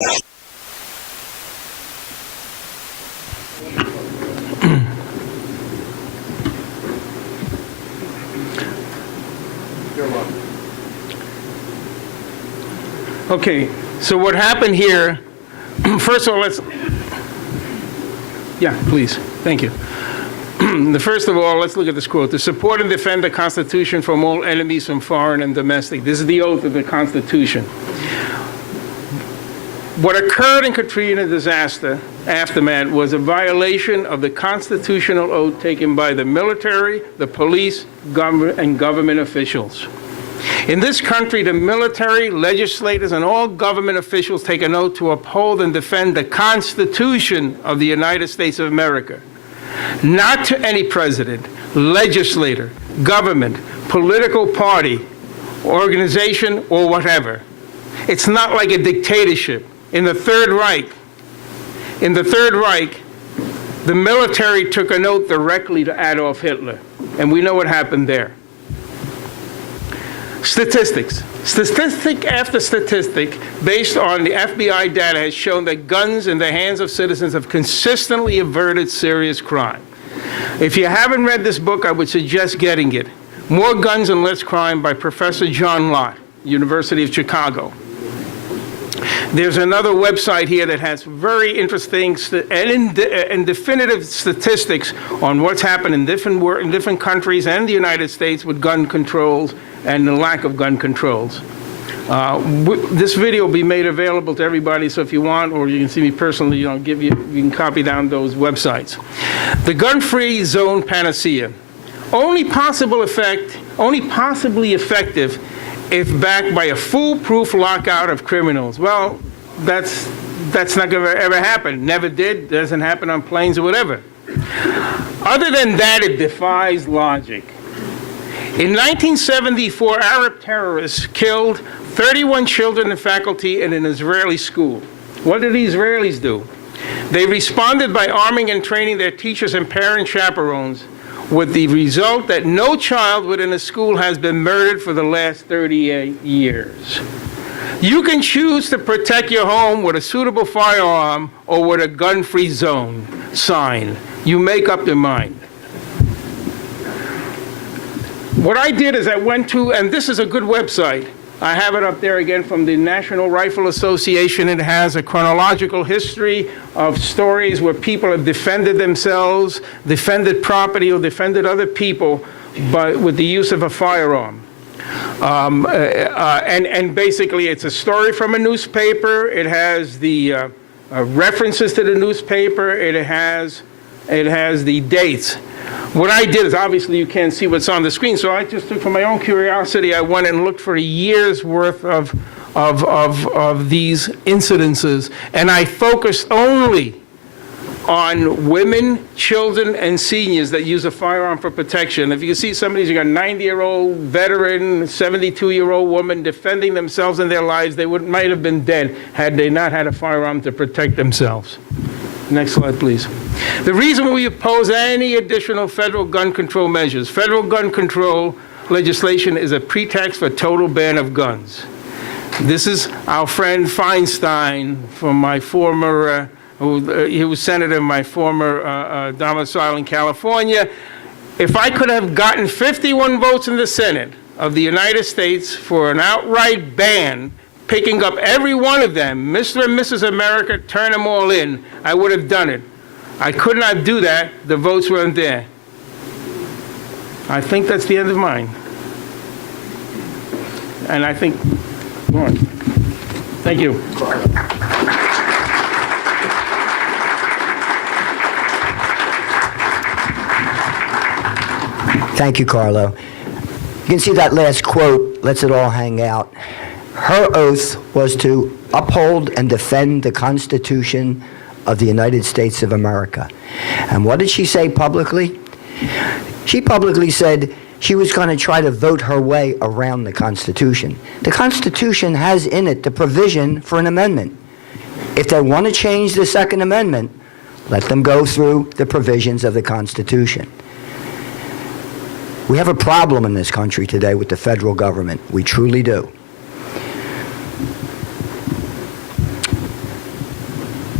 Okay, so what happened here, first of all, yeah, please, thank you. First of all, let's look at this quote. To support and defend the Constitution from all enemies, from foreign and domestic. This is the oath of the Constitution. What occurred in Katrina disaster aftermath was a violation of the constitutional oath taken by the military, the police, and government officials. In this country, the military, legislators, and all government officials take an oath to uphold and defend the Constitution of the United States of America. Not to any president, legislator, government, political party, organization, or whatever. It's not like a dictatorship. In the Third Reich, the military took an oath directly to Adolf Hitler, and we know what happened there. Statistics. Statistic after statistic, based on the FBI data, has shown that guns in the hands of citizens have consistently averted serious crime. If you haven't read this book, I would suggest getting it. More Guns and Less Crime by Professor John Lott, University of Chicago. There's another website here that has very interesting and definitive statistics on what's happened in different countries and the United States with gun controls and the lack of gun controls. This video will be made available to everybody, so if you want, or you can see me personally, you can copy down those websites. The gun-free zone panacea. Only possibly effective if backed by a foolproof lockout of criminals. Well, that's not going to ever happen. Never did. Doesn't happen on planes or whatever. Other than that, it defies logic. In 1974, Arab terrorists killed 31 children and faculty in an Israeli school. What did the Israelis do? They responded by arming and training their teachers and parent chaperones, with the result that no child within a school has been murdered for the last 38 years. You can choose to protect your home with a suitable firearm or with a gun-free zone sign. You make up your mind. What I did is I went to, and this is a good website. I have it up there again from the National Rifle Association. It has a chronological history of stories where people have defended themselves, defended property, or defended other people with the use of a firearm. And basically, it's a story from a newspaper. It has the references to the newspaper. It has the dates. What I did is, obviously you can't see what's on the screen, so I just took, for my own curiosity, I went and looked for a year's worth of these incidences, and I focused only on women, children, and seniors that use a firearm for protection. If you can see some of these, you got a 90-year-old veteran, 72-year-old woman defending themselves and their lives. They might have been dead had they not had a firearm to protect themselves. Next slide, please. The reason we oppose any additional federal gun control measures, federal gun control legislation is a pretext for total ban of guns. This is our friend Feinstein from my former, he was senator in my former domicile in California. If I could have gotten 51 votes in the Senate of the United States for an outright ban, picking up every one of them, Mr. and Mrs. America, turn them all in, I would have done it. I could not do that. The votes weren't there. I think that's the end of mine. And I think, go on. Thank you. Thank you, Carlo. You can see that last quote lets it all hang out. Her oath was to uphold and defend the Constitution of the United States of America. And what did she say publicly? She publicly said she was going to try to vote her way around the Constitution. The Constitution has in it the provision for an amendment. If they want to change the Second Amendment, let them go through the provisions of the Constitution. We have a problem in this country today with the federal government. We truly do.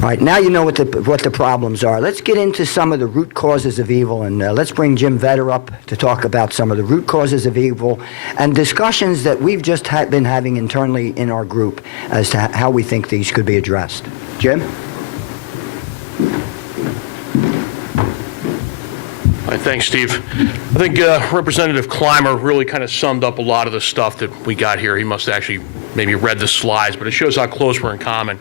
All right, now you know what the problems are. Let's get into some of the root causes of evil, and let's bring Jim Vetter up to talk about some of the root causes of evil and discussions that we've just been having internally in our group as to how we think these could be addressed. Jim? All right, thanks, Steve. I think Representative Clymer really kind of summed up a lot of the stuff that we got here. He must have actually maybe read the slides, but it shows how close we're in common.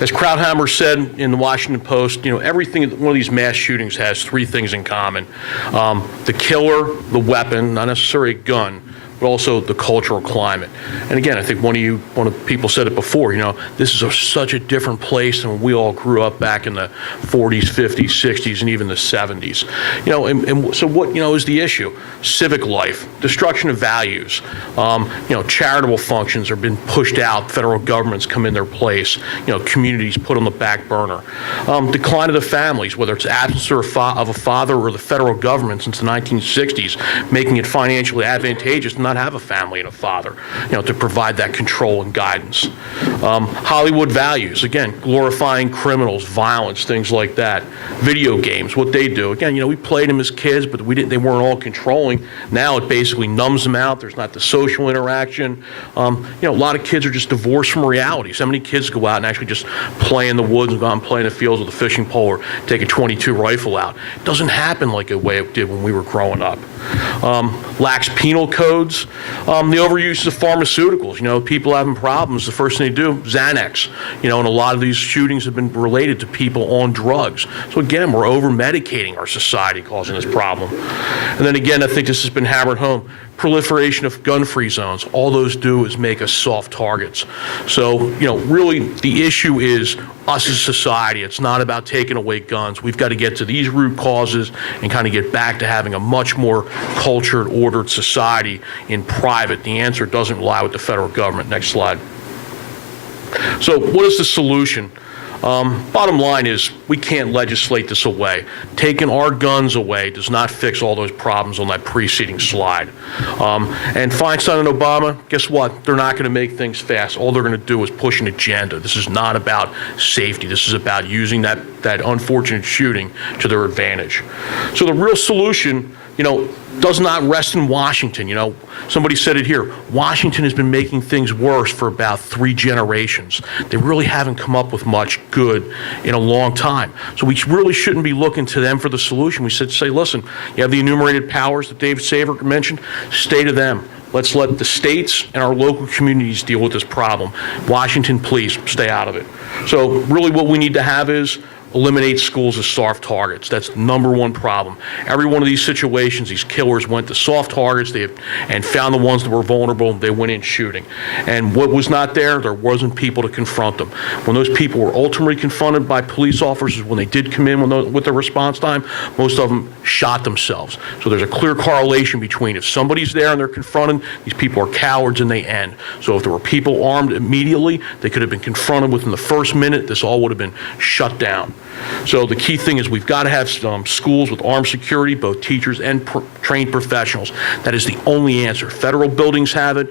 As Krauthammer said in the Washington Post, everything, one of these mass shootings has three things in common. The killer, the weapon, not necessarily a gun, but also the cultural climate. And again, I think one of the people said it before, this is such a different place than when we all grew up back in the 40s, 50s, 60s, and even the 70s. And so what, is the issue? Civic life, destruction of values, charitable functions are being pushed out, federal governments come in their place, communities put on the back burner. Decline of the families, whether it's absence of a father or the federal government since the 1960s, making it financially advantageous to not have a family and a father, to provide that control and guidance. Hollywood values, again, glorifying criminals, violence, things like that. Video games, what they do. Again, we played them as kids, but they weren't all controlling. Now it basically numbs them out. There's not the social interaction. A lot of kids are just divorced from reality. So many kids go out and actually just play in the woods and go out and play in the fields with a fishing pole or take a .22 rifle out. It doesn't happen like the way it did when we were growing up. Lax penal codes. The overuse of pharmaceuticals. People having problems, the first thing they do, Xanax. And a lot of these shootings have been related to people on drugs. So again, we're over-medicating our society, causing this problem. And then again, I think this has been hammered home. Proliferation of gun-free zones. All those do is make us soft targets. So, really the issue is us as society. It's not about taking away guns. We've got to get to these root causes and kind of get back to having a much more cultured, ordered society in private. The answer doesn't lie with the federal government. Next slide. So what is the solution? Bottom line is we can't legislate this away. Taking our guns away does not fix all those problems on that preceding slide. And Feinstein and Obama, guess what? They're not going to make things fast. All they're going to do is push an agenda. This is not about safety. This is about using that unfortunate shooting to their advantage. So the real solution, does not rest in Washington. Somebody said it here. Washington has been making things worse for about 3 generations. They really haven't come up with much good in a long time. So we really shouldn't be looking to them for the solution. We should say, listen, you have the enumerated powers that David Saver mentioned. Stay to them. Let's let the states and our local communities deal with this problem. Washington, please stay out of it. So really what we need to have is eliminate schools as soft targets. That's the number one problem. Every one of these situations, these killers went to soft targets and found the ones that were vulnerable. They went in shooting. And what was not there wasn't people to confront them. When those people were ultimately confronted by police officers, when they did come in with their response time, most of them shot themselves. So there's a clear correlation between if somebody's there and they're confronted, these people are cowards and they end. So if there were people armed immediately, they could have been confronted within the first minute. This all would have been shut down. So the key thing is we've got to have schools with armed security, both teachers and trained professionals. That is the only answer. Federal buildings have it.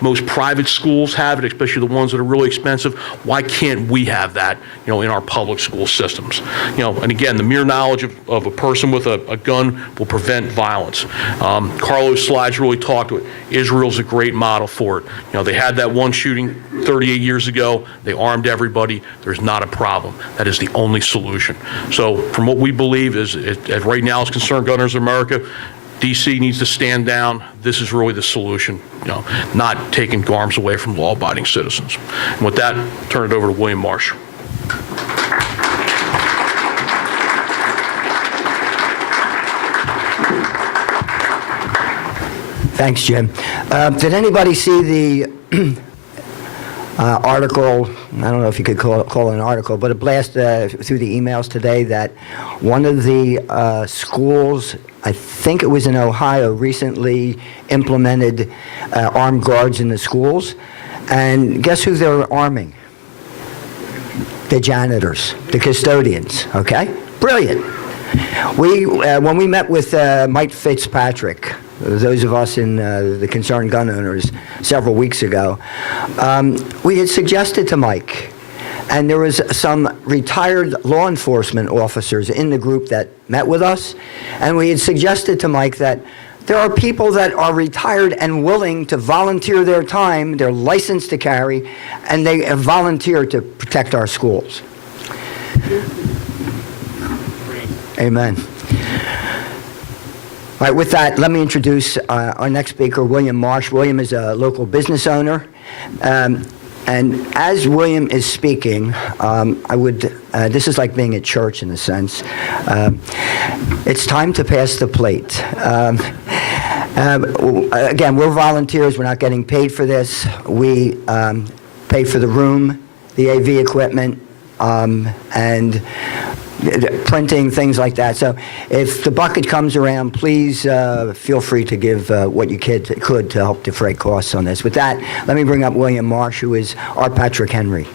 Most private schools have it, especially the ones that are really expensive. Why can't we have that, in our public school systems? And again, the mere knowledge of a person with a gun will prevent violence. Carlos' slides really talked to it. Israel's a great model for it. They had that one shooting 38 years ago. They armed everybody. There's not a problem. That is the only solution. So from what we believe is, as right now is concerned, Gun Owners of America, D.C. needs to stand down. This is really the solution, not taking arms away from law-abiding citizens. And with that, I'll turn it over to William Marsh. Thanks, Jim. Did anybody see the article? I don't know if you could call it an article, but a blast through the emails today that one of the schools, I think it was in Ohio, recently implemented armed guards in the schools. And guess who they're arming? The janitors, the custodians, okay? Brilliant. When we met with Mike Fitzpatrick, those of us in the Concerned Gun Owners several weeks ago, we had suggested to Mike And there was some retired law enforcement officers in the group that met with us, and we had suggested to Mike that there are people that are retired and willing to volunteer their time, they're licensed to carry, and they volunteer to protect our schools. Amen. All right, with that, let me introduce our next speaker, William Marsh. William is a local business owner. And as William is speaking, this is like being at church in a sense. It's time to pass the plate. Again, we're volunteers. We're not getting paid for this. We pay for the room, the AV equipment, and printing, things like that. So if the bucket comes around, please feel free to give what you could to help defray costs on this. With that, let me bring up William Marsh, who is our Patrick Henry.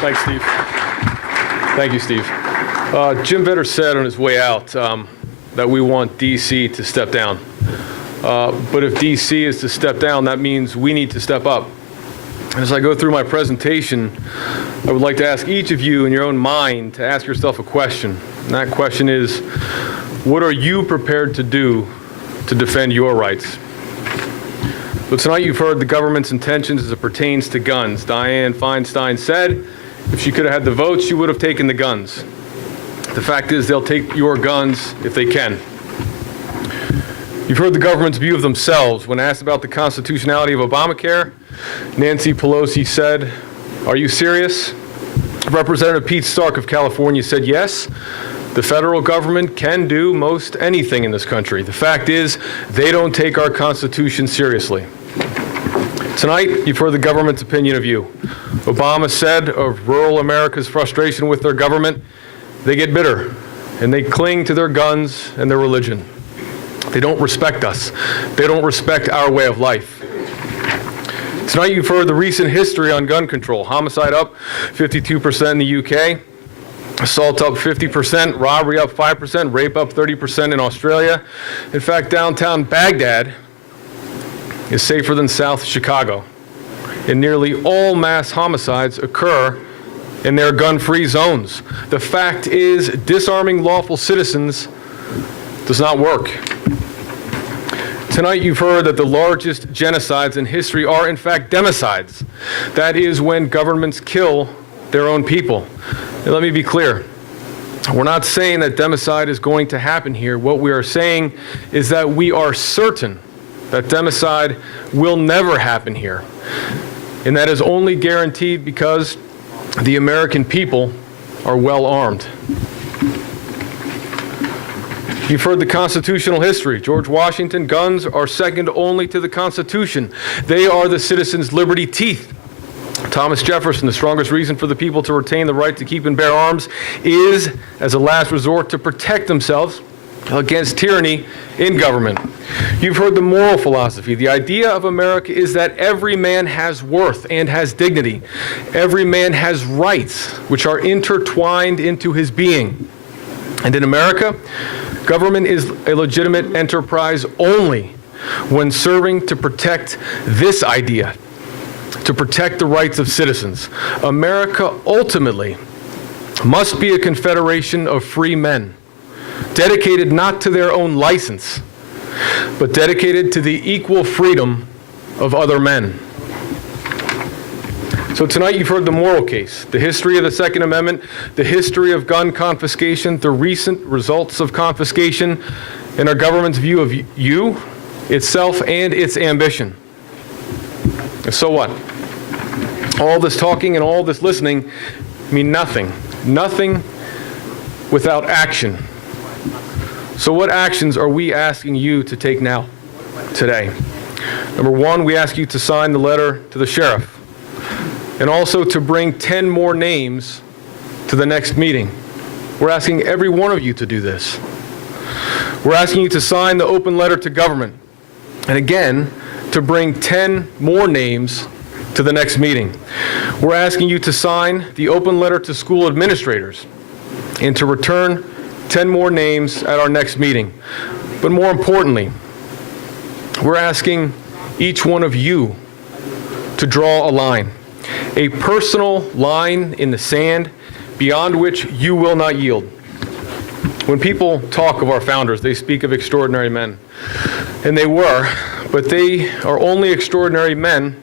Thanks, Steve. Thank you, Steve. Jim Vetter said on his way out that we want D.C. to step down. But if D.C. is to step down, that means we need to step up. And as I go through my presentation, I would like to ask each of you in your own mind to ask yourself a question. And that question is, what are you prepared to do to defend your rights? So tonight you've heard the government's intentions as it pertains to guns. Dianne Feinstein said if she could have had the votes, she would have taken the guns. The fact is they'll take your guns if they can. You've heard the government's view of themselves. When asked about the constitutionality of Obamacare, Nancy Pelosi said, "Are you serious?" Representative Pete Stark of California said, "Yes, the federal government can do most anything in this country. The fact is, they don't take our Constitution seriously." Tonight, you've heard the government's opinion of you. Obama said of rural America's frustration with their government, they get bitter, and they cling to their guns and their religion. They don't respect us. They don't respect our way of life. Tonight you've heard the recent history on gun control. Homicide up 52% in the UK, assault up 50%, robbery up 5%, rape up 30% in Australia. In fact, downtown Baghdad is safer than South Chicago. And nearly all mass homicides occur in their gun-free zones. The fact is, disarming lawful citizens does not work. Tonight you've heard that the largest genocides in history are in fact democides. That is when governments kill their own people. And let me be clear. We're not saying that democide is going to happen here. What we are saying is that we are certain that democide will never happen here. And that is only guaranteed because the American people are well armed. You've heard the constitutional history. George Washington, guns are second only to the Constitution. They are the citizens' liberty teeth. Thomas Jefferson, the strongest reason for the people to retain the right to keep and bear arms is, as a last resort, to protect themselves against tyranny in government. You've heard the moral philosophy. The idea of America is that every man has worth and has dignity. Every man has rights, which are intertwined into his being. And in America, government is a legitimate enterprise only when serving to protect this idea, to protect the rights of citizens. America ultimately must be a confederation of free men, dedicated not to their own license, but dedicated to the equal freedom of other men. So tonight you've heard the moral case, the history of the Second Amendment, the history of gun confiscation, the recent results of confiscation, and our government's view of you, itself, and its ambition. And so what? All this talking and all this listening mean nothing. Nothing without action. So what actions are we asking you to take now, today? Number one, we ask you to sign the letter to the sheriff, and also to bring 10 more names to the next meeting. We're asking every one of you to do this. We're asking you to sign the open letter to government, and again, to bring 10 more names to the next meeting. We're asking you to sign the open letter to school administrators and to return 10 more names at our next meeting. But more importantly, we're asking each one of you to draw a line, a personal line in the sand beyond which you will not yield. When people talk of our founders, they speak of extraordinary men, and they were, but they are only extraordinary men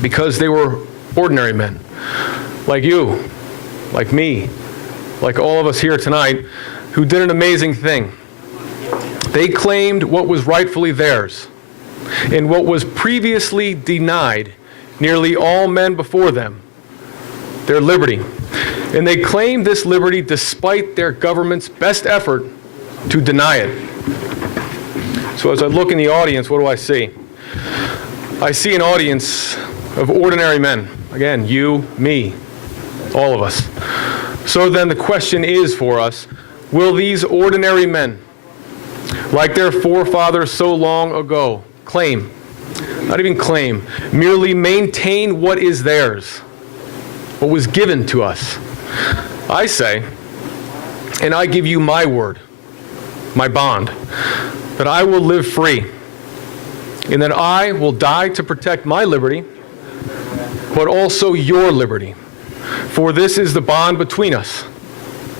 because they were ordinary men, like you, like me, like all of us here tonight, who did an amazing thing. They claimed what was rightfully theirs, and what was previously denied nearly all men before them, their liberty. And they claimed this liberty despite their government's best effort to deny it. So as I look in the audience, what do I see? I see an audience of ordinary men. Again, you, me, all of us. So then the question is for us, will these ordinary men, like their forefathers so long ago, claim, not even claim, merely maintain what is theirs, what was given to us? I say, and I give you my word, my bond, that I will live free, and that I will die to protect my liberty, but also your liberty. For this is the bond between us,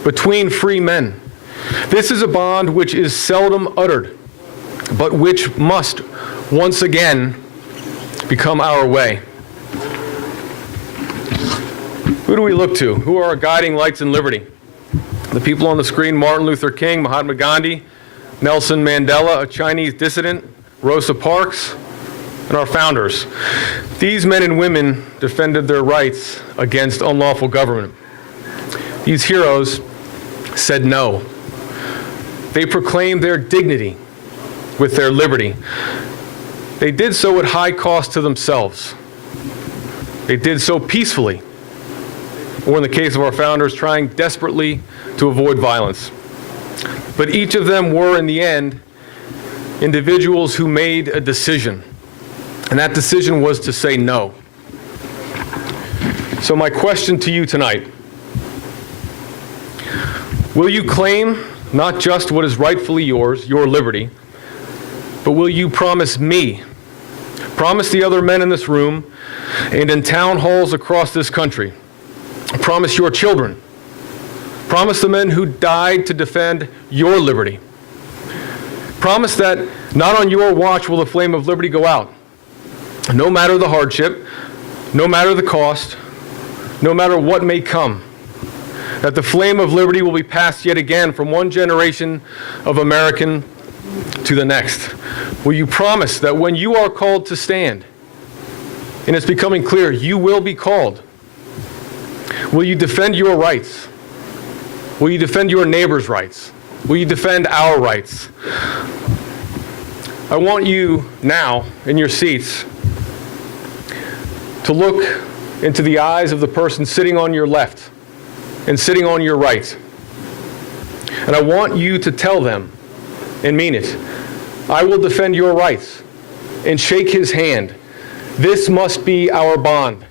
between free men. This is a bond which is seldom uttered, but which must once again become our way. Who do we look to? Who are our guiding lights in liberty? The people on the screen: Martin Luther King, Mahatma Gandhi, Nelson Mandela, a Chinese dissident, Rosa Parks, and our founders. These men and women defended their rights against unlawful government. These heroes said no. They proclaimed their dignity with their liberty. They did so at high cost to themselves. They did so peacefully, or in the case of our founders, trying desperately to avoid violence. But each of them were, in the end, individuals who made a decision, and that decision was to say no. So my question to you tonight: will you claim not just what is rightfully yours, your liberty, but will you promise me, promise the other men in this room and in town halls across this country, promise your children, promise the men who died to defend your liberty, promise that not on your watch will the flame of liberty go out, no matter the hardship, no matter the cost, no matter what may come, that the flame of liberty will be passed yet again from one generation of American to the next? Will you promise that when you are called to stand, and it's becoming clear you will be called, will you defend your rights? Will you defend your neighbor's rights? Will you defend our rights? I want you now, in your seats, to look into the eyes of the person sitting on your left and sitting on your right. And I want you to tell them, and mean it, I will defend your rights, and shake his hand. This must be our bond.